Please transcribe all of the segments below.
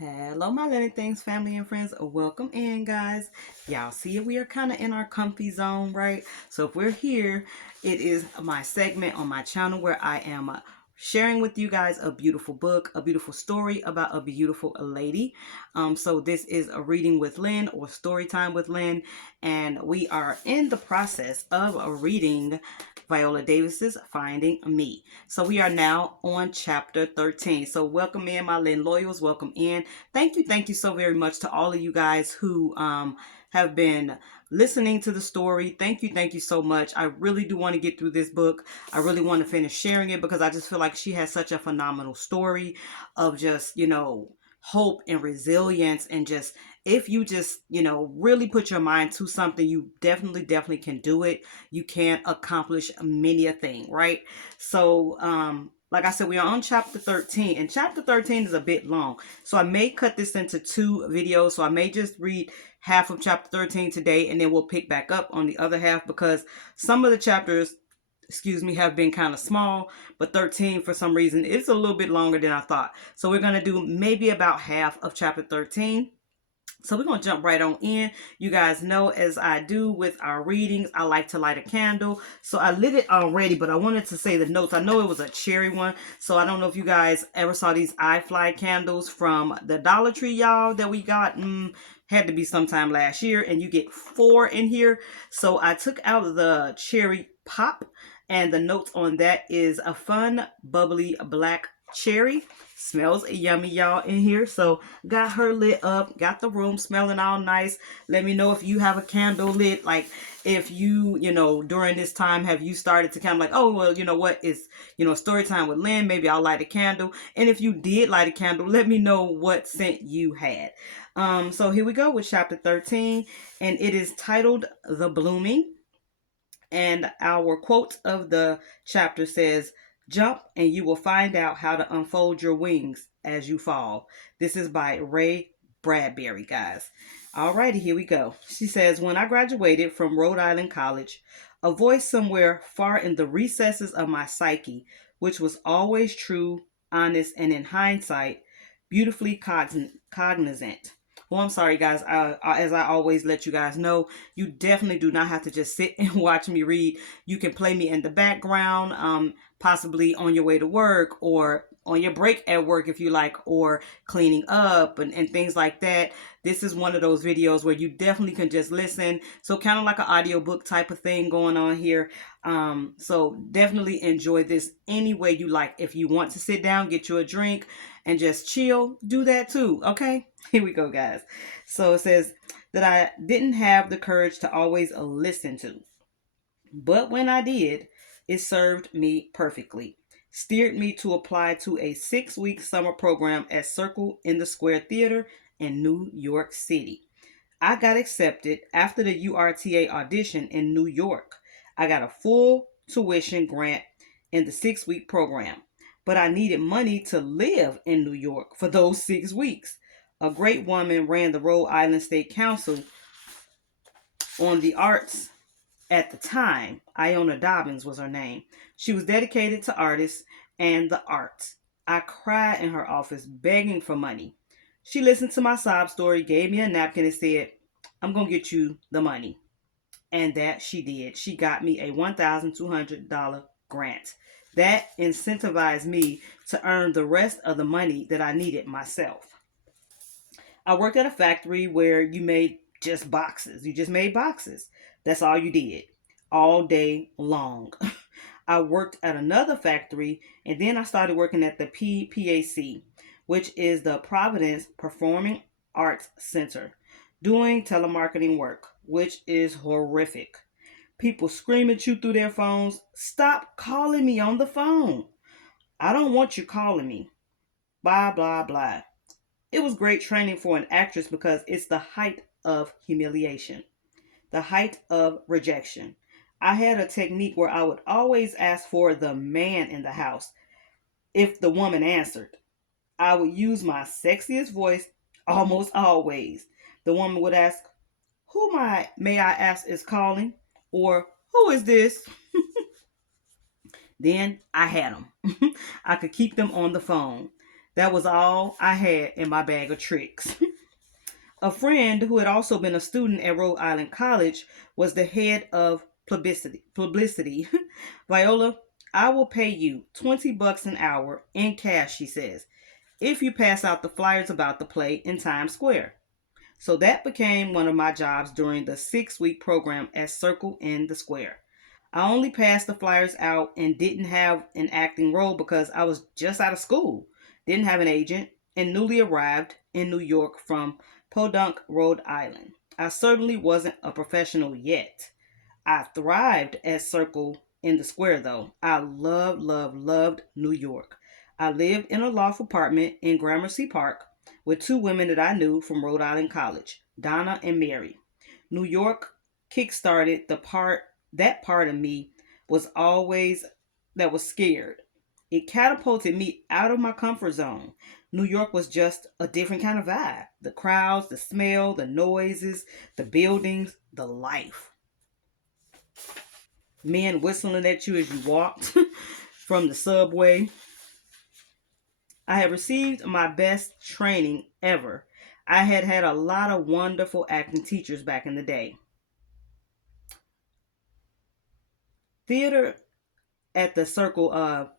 Hello, my Lenny Things family and friends. Welcome in, guys. Y'all see we are kind of in our comfy zone, right? So if we're here, it is my segment on my channel where I am sharing with you guys a beautiful book, a beautiful story about a beautiful lady. So this is a reading with Lynn or story time with Lynn, and we are in the process of reading Viola Davis's Finding Me. So we are now on chapter 13. So welcome in, my Lynn Loyals. Welcome in. Thank you so very much to all of you guys who have been listening to the story. Thank you so much. I really do want to get through this book. I really want to finish sharing it because I just feel like she has such a phenomenal story of just, hope and resilience, and just if you just really put your mind to something, you definitely can do it. You can accomplish many a thing, right? So like I said, we are on chapter 13, and chapter 13 is a bit long, so I may cut this into two videos. So I may just read half of chapter 13 today, and then we'll pick back up on the other half because some of the chapters, have been kind of small, but 13 for some reason it's a little bit longer than I thought. So we're going to do maybe about half of chapter 13. So we're going to jump right on in. You guys know, as I do with our readings, I like to light a candle. So I lit it already, but I wanted to say the notes. I know it was a cherry one. So I don't know if you guys ever saw these iFly candles from the Dollar Tree, y'all, that we got. Had to be sometime last year, and you get 4 in here. So I took out the cherry pop, and the notes on that is a fun, bubbly black cherry. Smells yummy, y'all, in here. So got her lit up, got the room smelling all nice. Let me know if you have a candle lit. Like, if during this time, have you started to kind of like, oh, well, you know what, it's, story time with Lynn. Maybe I'll light a candle. And if you did light a candle, let me know what scent you had. So here we go with chapter 13, and it is titled The Blooming. And our quote of the chapter says, "Jump and you will find out how to unfold your wings as you fall." This is by Ray Bradbury, guys. Alrighty, here we go. She says, "When I graduated from Rhode Island College, a voice somewhere far in the recesses of my psyche, which was always true, honest, and in hindsight, beautifully cognizant." Well, I'm sorry, guys. As I always let you guys know, you definitely do not have to just sit and watch me read. You can play me in the background, possibly on your way to work or on your break at work if you like, or cleaning up and things like that. This is one of those videos where you definitely can just listen. So kind of like an audiobook type of thing going on here. So definitely enjoy this any way you like. If you want to sit down, get you a drink, and just chill, do that too, okay? Here we go, guys. So it says that I didn't have the courage to always listen to, but when I did, it served me perfectly. Steered me to apply to a 6-week summer program at Circle in the Square Theater in New York City. I got accepted after the URTA audition in New York. I got a full tuition grant in the 6-week program, but I needed money to live in New York for those 6 weeks. A great woman ran the Rhode Island State Council on the arts at the time. Iona Dobbins was her name. She was dedicated to artists and the arts. I cried in her office begging for money. She listened to my sob story, gave me a napkin, and said, "I'm going to get you the money." And that she did. She got me a $1,200 grant. That incentivized me to earn the rest of the money that I needed myself. I worked at a factory where you made just boxes. You just made boxes. That's all you did all day long. I worked at another factory, and then I started working at the PPAC, which is the Providence Performing Arts Center, doing telemarketing work, which is horrific. People scream at you through their phones, "Stop calling me on the phone. I don't want you calling me." Blah, blah, blah. It was great training for an actress because it's the height of humiliation, the height of rejection. I had a technique where I would always ask for the man in the house if the woman answered. I would use my sexiest voice almost always. The woman would ask, "Who may I ask is calling?" Or, "Who is this?" Then I had them. I could keep them on the phone. That was all I had in my bag of tricks. A friend who had also been a student at Rhode Island College was the head of publicity. Viola, I will pay you $20 an hour in cash, she says, if you pass out the flyers about the play in Times Square. So that became one of my jobs during the 6 week program at Circle in the Square. I only passed the flyers out and didn't have an acting role because I was just out of school, didn't have an agent, and newly arrived in New York from Podunk, Rhode Island. I certainly wasn't a professional yet. I thrived at Circle in the Square, though. I loved New York. I lived in a loft apartment in Gramercy Park with two women that I knew from Rhode Island College, Donna and Mary. New York kickstarted that part of me was always that was scared. It catapulted me out of my comfort zone. New York was just a different kind of vibe. The crowds, the smell, the noises, the buildings, the life. Men whistling at you as you walked from the subway. I had received my best training ever. I had had a lot of wonderful acting teachers back in the day. Theater at the Circle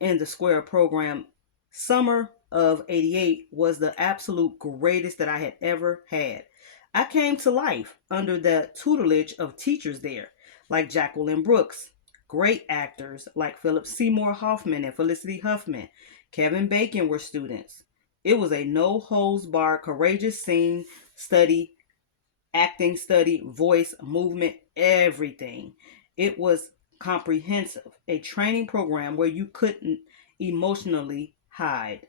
in the Square program, summer of '88 was the absolute greatest that I had ever had. I came to life under the tutelage of teachers there, like Jacqueline Brooks, great actors like Philip Seymour Hoffman and Felicity Huffman. Kevin Bacon were students. It was a no holds barred, courageous scene study, acting study, voice, movement, everything. It was comprehensive, a training program where you couldn't emotionally hide.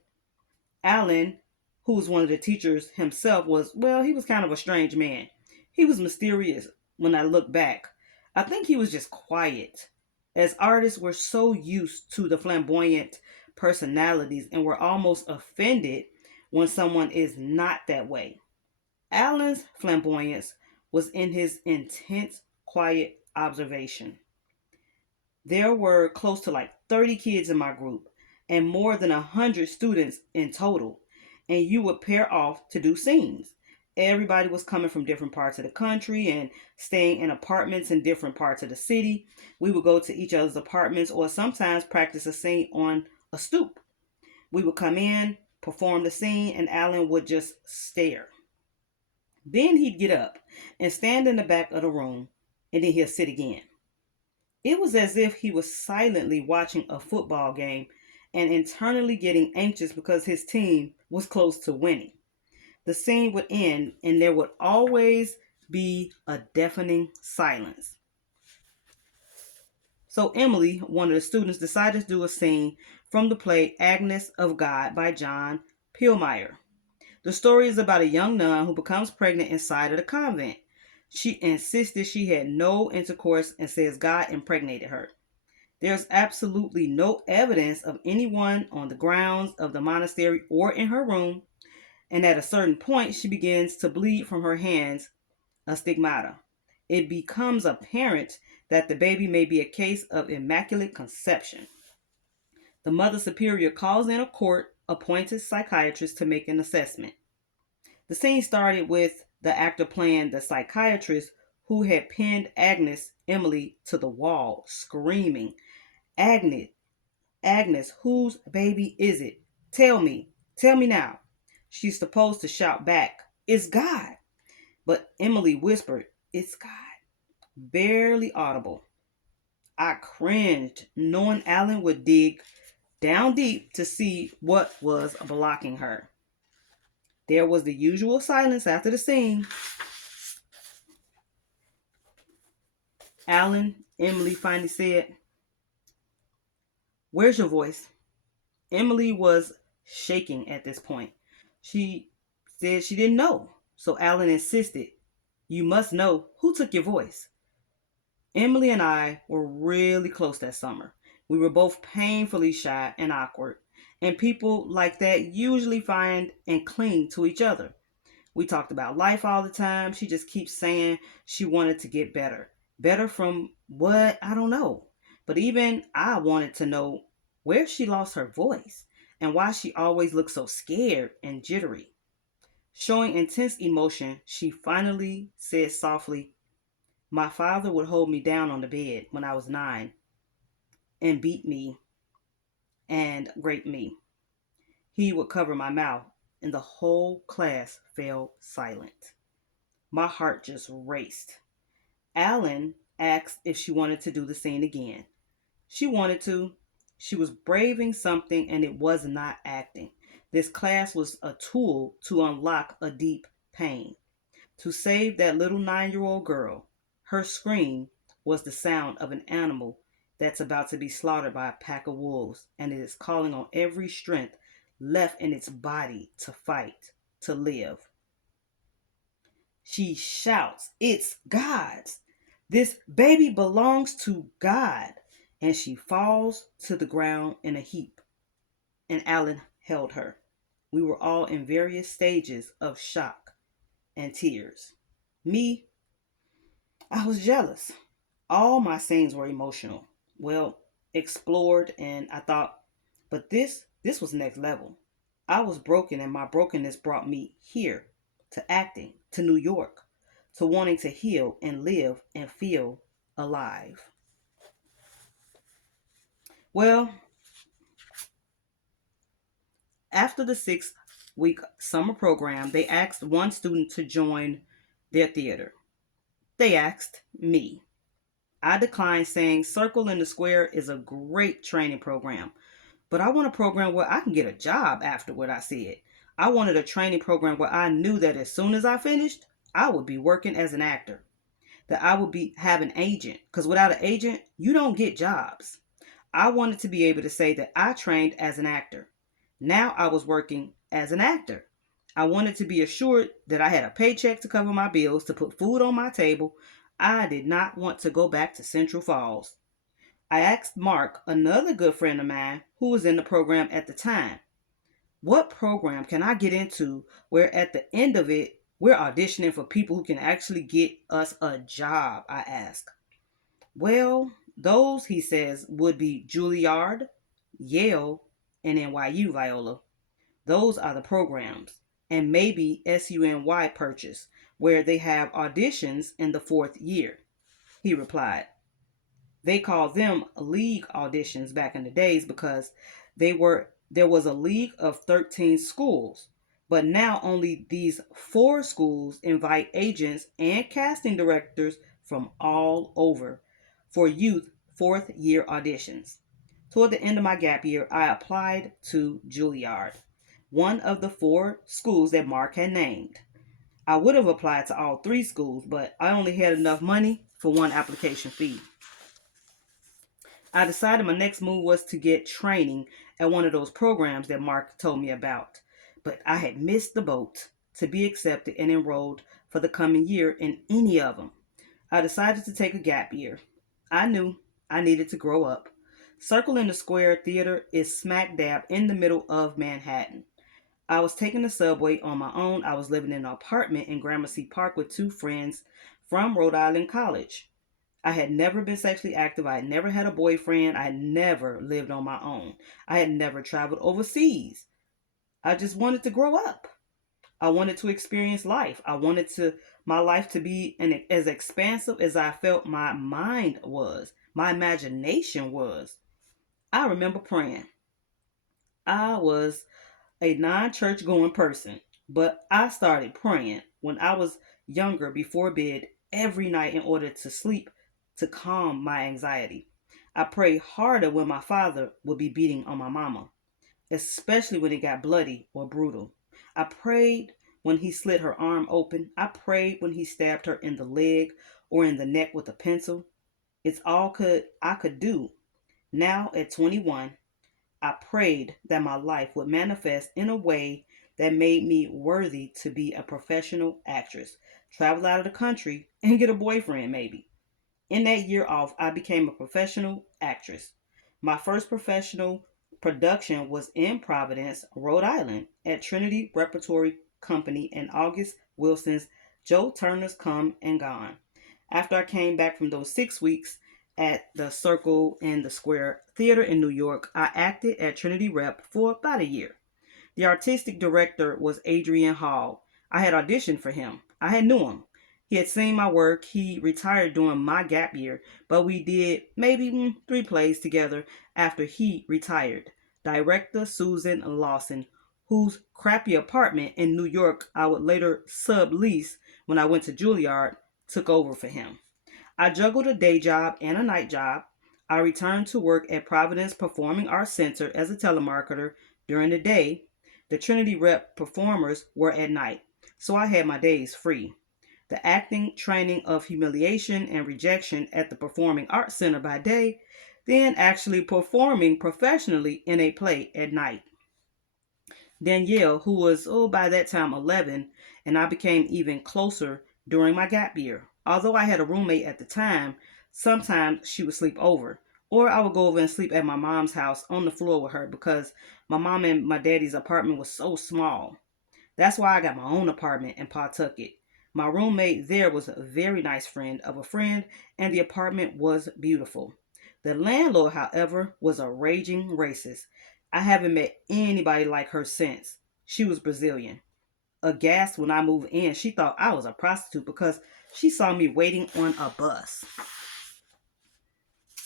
Alan, who was one of the teachers himself, he was kind of a strange man. He was mysterious when I look back. I think he was just quiet. As artists, we're so used to the flamboyant personalities and we're almost offended when someone is not that way. Alan's flamboyance was in his intense, quiet observation. There were close to like 30 kids in my group and more than 100 students in total. And you would pair off to do scenes. Everybody was coming from different parts of the country and staying in apartments in different parts of the city. We would go to each other's apartments or sometimes practice a scene on a stoop. We would come in, perform the scene, and Alan would just stare. Then he'd get up and stand in the back of the room, and then he'll sit again. It was as if he was silently watching a football game and internally getting anxious because his team was close to winning. The scene would end, and there would always be a deafening silence. So Emily, one of the students, decided to do a scene from the play Agnes of God by John Pillmeyer. The story is about a young nun who becomes pregnant inside of the convent. She insisted she had no intercourse and says God impregnated her. There's absolutely no evidence of anyone on the grounds of the monastery or in her room, and at a certain point, she begins to bleed from her hands, a stigmata. It becomes apparent that the baby may be a case of immaculate conception. The Mother Superior calls in a court appointed psychiatrist to make an assessment. The scene started with the actor playing the psychiatrist who had pinned Emily, to the wall, screaming, Agnes, Agnes, whose baby is it? Tell me now. She's supposed to shout back, It's God. But Emily whispered, It's God. Barely audible. I cringed, knowing Alan would dig down deep to see what was blocking her. There was the usual silence after the scene. Emily finally said, Where's your voice? Emily was shaking at this point. She said she didn't know. So Alan insisted, You must know who took your voice. Emily and I were really close that summer. We were both painfully shy and awkward, and people like that usually find and cling to each other. We talked about life all the time. She just keeps saying she wanted to get better. Better from what? I don't know. But even I wanted to know where she lost her voice. and why she always looked so scared and jittery. Showing intense emotion, she finally said softly, "My father would hold me down on the bed when I was 9 and beat me and grape me. He would cover my mouth, and the whole class fell silent." My heart just raced. Alan asked if she wanted to do the scene again. She wanted to. She was braving something, and it was not acting. This class was a tool to unlock a deep pain, to save that little 9-year-old girl. Her scream was the sound of an animal that's about to be slaughtered by a pack of wolves, and it is calling on every strength left in its body to fight, to live. She shouts, "It's God's! This baby belongs to God!" And she falls to the ground in a heap, and Alan held her. We were all in various stages of shock and tears. Me, I was jealous. All my scenes were emotional. Well, explored, and I thought, but this was next level. I was broken, and my brokenness brought me here, to acting, to New York, to wanting to heal and live and feel alive. Well, after the 6-week summer program, they asked one student to join their theater. They asked me. I declined, saying Circle in the Square is a great training program, but I want a program where I can get a job afterward, I said. I wanted a training program where I knew that as soon as I finished, I would be working as an actor, that I would have an agent, because without an agent, you don't get jobs. I wanted to be able to say that I trained as an actor. Now I was working as an actor. I wanted to be assured that I had a paycheck to cover my bills, to put food on my table. I did not want to go back to Central Falls. I asked Mark, another good friend of mine who was in the program at the time, what program can I get into where at the end of it, we're auditioning for people who can actually get us a job? I asked. Well, those, he says, would be Juilliard, Yale, and NYU, Viola. Those are the programs. And maybe SUNY Purchase, where they have auditions in the 4th year, he replied. They called them league auditions back in the days because there was a league of 13 schools. But now only these 4 schools invite agents and casting directors from all over for youth 4th year auditions. Toward the end of my gap year, I applied to Juilliard, one of the 4 schools that Mark had named. I would have applied to all 3 schools, but I only had enough money for one application fee. I decided my next move was to get training at one of those programs that Mark told me about. But I had missed the boat to be accepted and enrolled for the coming year in any of them. I decided to take a gap year. I knew I needed to grow up. Circle in the Square Theater is smack dab in the middle of Manhattan. I was taking the subway on my own. I was living in an apartment in Gramercy Park with 2 friends from Rhode Island College. I had never been sexually active. I had never had a boyfriend. I had never lived on my own. I had never traveled overseas. I just wanted to grow up. I wanted to experience life. I wanted my life to be as expansive as I felt my mind was, my imagination was. I remember praying. I was a non-church going person, but I started praying when I was younger before bed every night in order to sleep, to calm my anxiety. I prayed harder when my father would be beating on my mama, especially when it got bloody or brutal. I prayed when he slit her arm open. I prayed when he stabbed her in the leg or in the neck with a pencil. It's all I could do. Now at 21, I prayed that my life would manifest in a way that made me worthy to be a professional actress, travel out of the country, and get a boyfriend, maybe. In that year off, I became a professional actress. My first professional production was in Providence, Rhode Island, at Trinity Repertory Company in August Wilson's Joe Turner's Come and Gone. After I came back from those 6 weeks at the Circle in the Square Theater in New York, I acted at Trinity Rep for about a year. The artistic director was Adrian Hall. I had auditioned for him. I had knew him. He had seen my work. He retired during my gap year, but we did maybe three plays together after he retired. Director Susan Lawson, whose crappy apartment in New York I would later sublease when I went to Juilliard, took over for him. I juggled a day job and a night job. I returned to work at Providence Performing Arts Center as a telemarketer during the day. The Trinity Rep performers were at night, so I had my days free. The acting training of humiliation and rejection at the Performing Arts Center by day, then actually performing professionally in a play at night. Danielle, who was, by that time 11, and I became even closer during my gap year. Although I had a roommate at the time, sometimes she would sleep over, or I would go over and sleep at my mom's house on the floor with her because my mom and my daddy's apartment was so small. That's why I got my own apartment in Pawtucket. My roommate there was a very nice friend of a friend, and the apartment was beautiful. The landlord, however, was a raging racist. I haven't met anybody like her since. She was Brazilian. Aghast when I moved in, she thought I was a prostitute because she saw me waiting on a bus.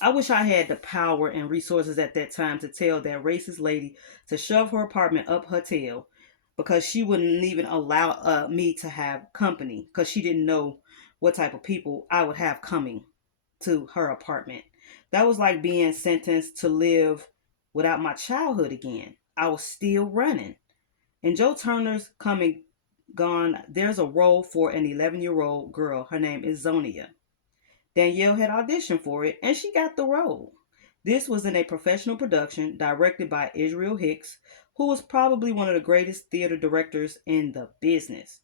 I wish I had the power and resources at that time to tell that racist lady to shove her apartment up her tail because she wouldn't even allow me to have company because she didn't know what type of people I would have coming to her apartment. That was like being sentenced to live without my childhood again. I was still running. In Joe Turner's Coming Gone, there's a role for an 11-year-old girl. Her name is Zonia. Danielle had auditioned for it and she got the role. This was in a professional production directed by Israel Hicks, who was probably one of the greatest theater directors in the business.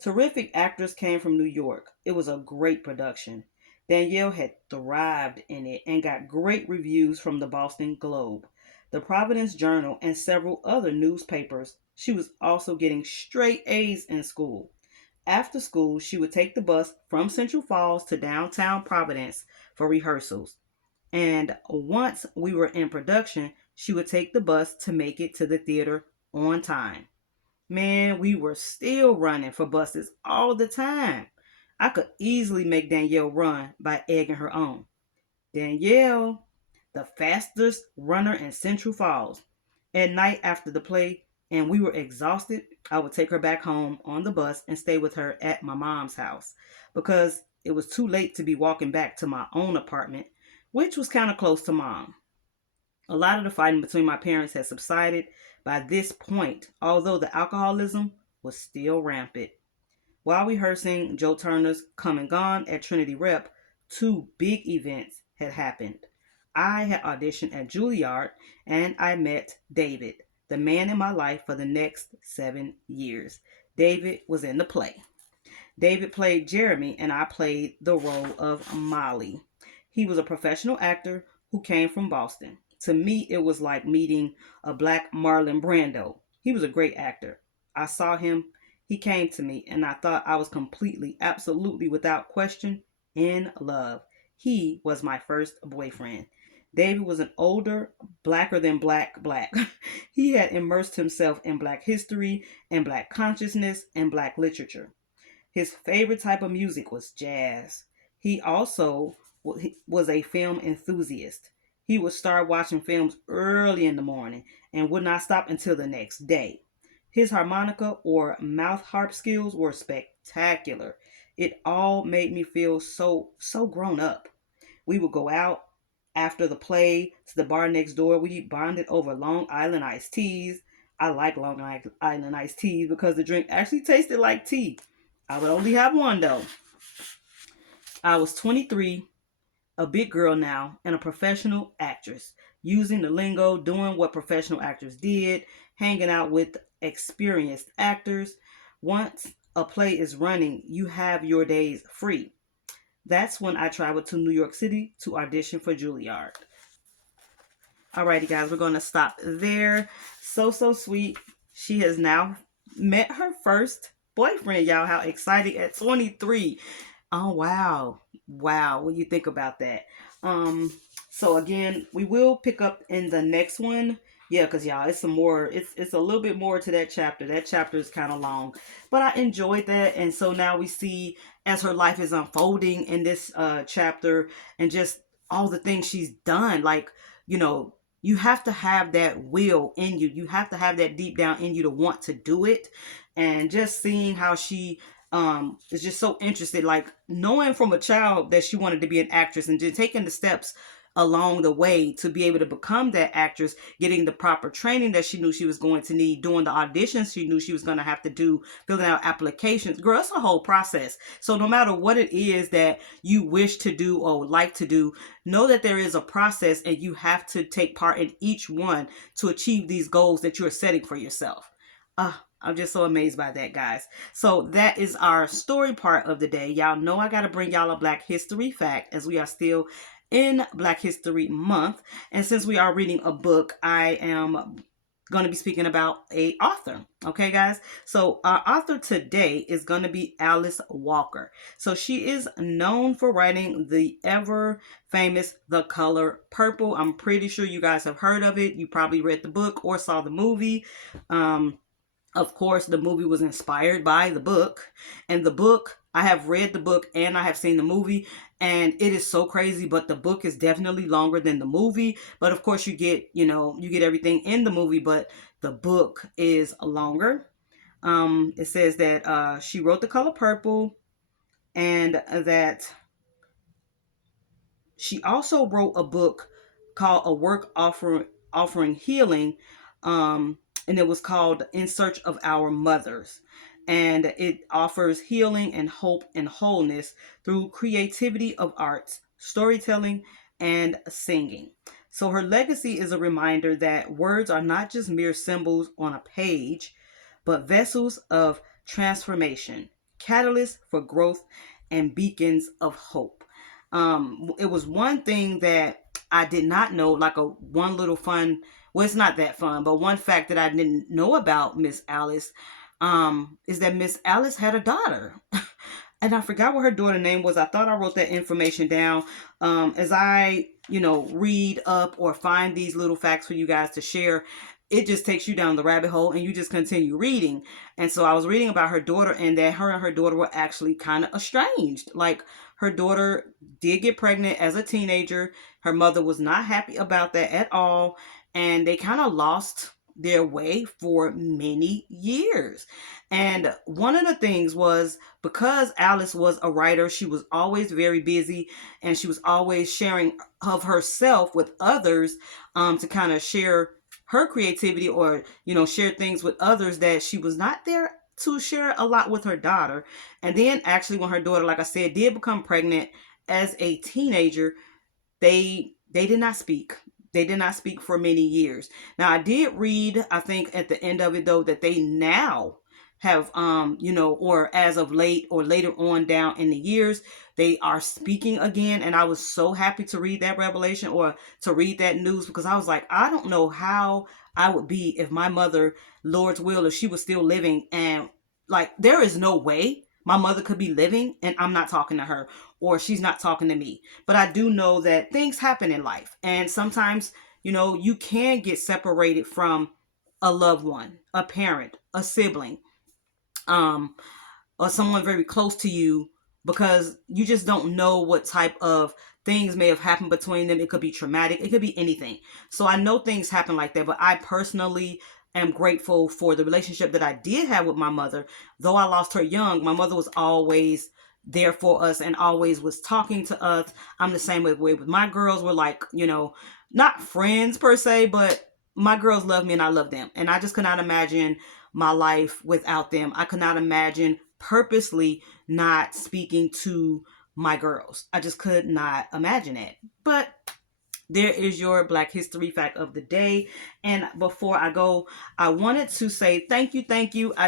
Terrific actors came from New York. It was a great production. Danielle had thrived in it and got great reviews from the Boston Globe, the Providence Journal, and several other newspapers. She was also getting straight A's in school. After school, she would take the bus from Central Falls to downtown Providence for rehearsals. And once we were in production, she would take the bus to make it to the theater on time. Man, we were still running for buses all the time. I could easily make Danielle run by egging her on. Danielle, the fastest runner in Central Falls. At night after the play, and we were exhausted, I would take her back home on the bus and stay with her at my mom's house because it was too late to be walking back to my own apartment, which was kind of close to mom. A lot of the fighting between my parents had subsided by this point, although the alcoholism was still rampant. While rehearsing Joe Turner's Come and Gone at Trinity Rep, two big events had happened. I had auditioned at Juilliard and I met David, the man in my life for the next 7 years. David was in the play. David played Jeremy and I played the role of Molly. He was a professional actor who came from Boston. To me, it was like meeting a black Marlon Brando. He was a great actor. I saw him, he came to me, and I thought I was completely, absolutely, without question, in love. He was my first boyfriend. David was an older, blacker than black. He had immersed himself in black history and black consciousness and black literature. His favorite type of music was jazz. He also was a film enthusiast. He would start watching films early in the morning and would not stop until the next day. His harmonica or mouth harp skills were spectacular. It all made me feel so grown up. We would go out after the play to the bar next door. We bonded over Long Island iced teas. I like Long Island iced teas because the drink actually tasted like tea. I would only have one though. I was 23, a big girl now, and a professional actress, using the lingo, doing what professional actors did, hanging out with experienced actors. Once a play is running, you have your days free. That's when I traveled to New York City to audition for Juilliard. Alrighty, guys, we're going to stop there. So sweet. She has now met her first boyfriend, y'all. How exciting at 23. Oh, wow. Wow. What do you think about that? Um, so again, we will pick up in the next one. Yeah, because y'all, it's some more. It's a little bit more to that chapter. That chapter is kind of long, but I enjoyed that. And so now we see as her life is unfolding in this chapter, and just all the things she's done. Like, you know, you have to have that will in you. You have to have that deep down in you to want to do it. And just seeing how she is just so interested, like knowing from a child that she wanted to be an actress, and just taking the steps along the way to be able to become that actress, getting the proper training that she knew she was going to need, doing the auditions she knew she was going to have to do, filling out applications. Girl, it's a whole process. So no matter what it is that you wish to do or would like to do, know that there is a process, and you have to take part in each one to achieve these goals that you're setting for yourself. I'm just so amazed by that, guys. So that is our story part of the day. Y'all know I got to bring y'all a Black History fact, as we are still in Black History Month. And since we are reading a book, I am going to be speaking about a author. Okay, guys. So our author today is going to be Alice Walker. So she is known for writing the ever famous The Color Purple. I'm pretty sure you guys have heard of it. You probably read the book or saw the movie. Of course, the movie was inspired by the book. And the book, I have read the book and I have seen the movie. And it is so crazy, but the book is definitely longer than the movie. But of course, you get everything in the movie, but the book is longer. It says that she wrote The Color Purple, and that she also wrote a book called A Work Offering Healing, and it was called In Search of Our Mothers. And it offers healing and hope and wholeness through creativity of arts, storytelling, and singing. So her legacy is a reminder that words are not just mere symbols on a page, but vessels of transformation, catalysts for growth, and beacons of hope. It was one thing that I did not know, like a one little fun. Well, it's not that fun, but one fact that I didn't know about Miss Alice, is that Miss Alice had a daughter. And I forgot what her daughter name was. I thought I wrote that information down. As I, read up or find these little facts for you guys to share, it just takes you down the rabbit hole and you just continue reading. And so I was reading about her daughter, and that her and her daughter were actually kind of estranged. Like, her daughter did get pregnant as a teenager. Her mother was not happy about that at all. And they kind of lost their way for many years. And one of the things was, because Alice was a writer, she was always very busy, and she was always sharing of herself with others, to kind of share her creativity, or share things with others, that she was not there to share a lot with her daughter. And then actually, when her daughter, like I said, did become pregnant as a teenager, they did not speak. They did not speak for many years. Now, I did read, I think at the end of it though, that they now have, or as of late or later on down in the years, they are speaking again. And I was so happy to read that revelation, or to read that news, because I was like, I don't know how I would be if my mother, Lord's will, if she was still living, and like, there is no way my mother could be living and I'm not talking to her, or she's not talking to me. But I do know that things happen in life. And sometimes, you can get separated from a loved one, a parent, a sibling, um, or someone very close to you, because you just don't know what type of things may have happened between them. It could be traumatic. It could be anything. So I know things happen like that, but I personally am grateful for the relationship that I did have with my mother. Though I lost her young, my mother was always there for us and always was talking to us. I'm the same way with my girls. We're like, not friends per se, but my girls love me and I love them. And I just could not imagine my life without them. I could not imagine purposely not speaking to my girls. I just could not imagine it. But there is your Black History fact of the day. And before I go, I wanted to say thank you.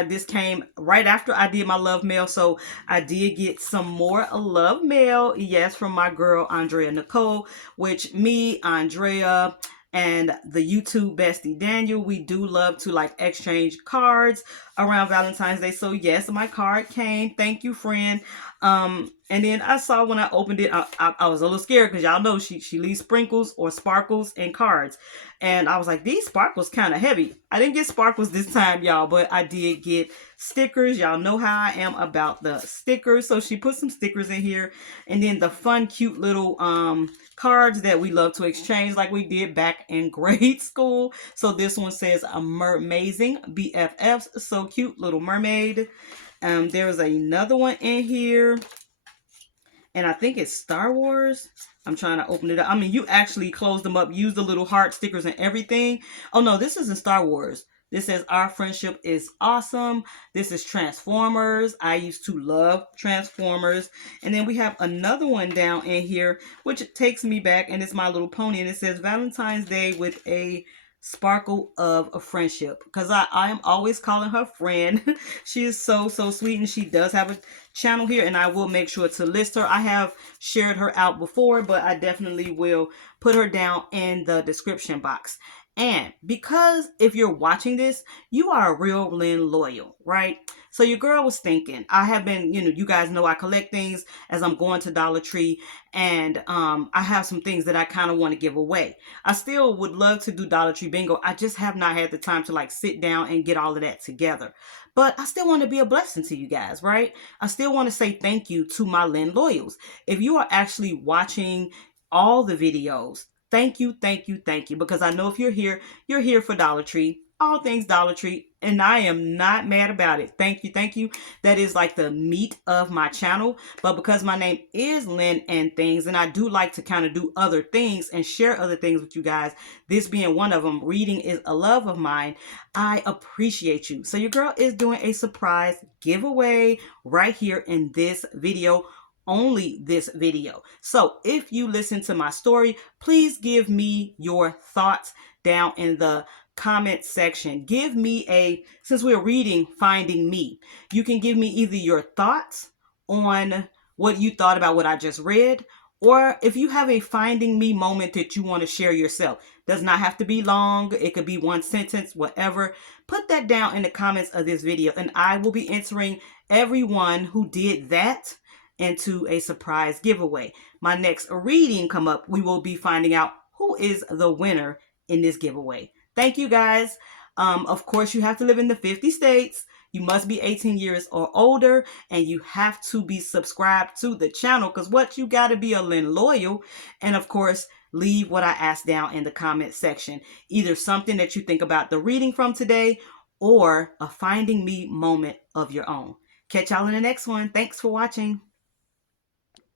This came right after I did my love mail, so I did get some more love mail, yes, from my girl Andrea Nicole, which me, Andrea, and the YouTube bestie Daniel, we do love to like exchange cards. around Valentine's Day. So yes, my card came. Thank you, friend. And then I saw when I opened it, I was a little scared because y'all know she leaves sprinkles or sparkles and cards. And I was like, these sparkles kind of heavy. I didn't get sparkles this time, y'all, but I did get stickers. Y'all know how I am about the stickers. So she put some stickers in here. And then the fun, cute little cards that we love to exchange like we did back in grade school. So this one says amazing BFFs. So cute, little mermaid. There is another one in here, and I think it's Star Wars. I'm trying to open it up. I mean, you actually close them up, use the little heart stickers and everything. Oh no, this isn't Star Wars. This says our friendship is awesome. This is Transformers. I used to love Transformers. And then we have another one down in here, which takes me back, and it's My Little Pony. And it says Valentine's Day with a sparkle of a friendship. Because I am always calling her friend. She is so sweet, and she does have a channel here, and I will make sure to list her. I have shared her out before, but I definitely will put her down in the description box. And because if you're watching this, you are a real Lynn Loyal, right? So your girl was thinking, I have been, you guys know I collect things as I'm going to Dollar Tree, and I have some things that I kind of want to give away. I still would love to do Dollar Tree bingo. I just have not had the time to like sit down and get all of that together. But I still want to be a blessing to you guys, right? I still want to say thank you to my Lynn Loyals. If you are actually watching all the videos, thank you, thank you, thank you. Because I know if you're here for Dollar Tree, all things Dollar Tree, and I am not mad about it. Thank you, thank you. That is like the meat of my channel. But because my name is Lynn and Things, and I do like to kind of do other things and share other things with you guys, this being one of them, reading is a love of mine, I appreciate you. So your girl is doing a surprise giveaway right here in this video, only this video. So if you listen to my story, please give me your thoughts down in the comment section. Give me since we're reading Finding Me, you can give me either your thoughts on what you thought about what I just read, or if you have a Finding Me moment that you want to share yourself. Does not have to be long. It could be one sentence, whatever. Put that down in the comments of this video, and I will be entering everyone who did that into a surprise giveaway. My next reading come up, we will be finding out who is the winner in this giveaway. Thank you guys. Of course, you have to live in the 50 states. You must be 18 years or older, and you have to be subscribed to the channel, because what you got to be a Lynn Loyal. And of course, leave what I asked down in the comment section. Either something that you think about the reading from today, or a Finding Me moment of your own. Catch y'all in the next one. Thanks for watching.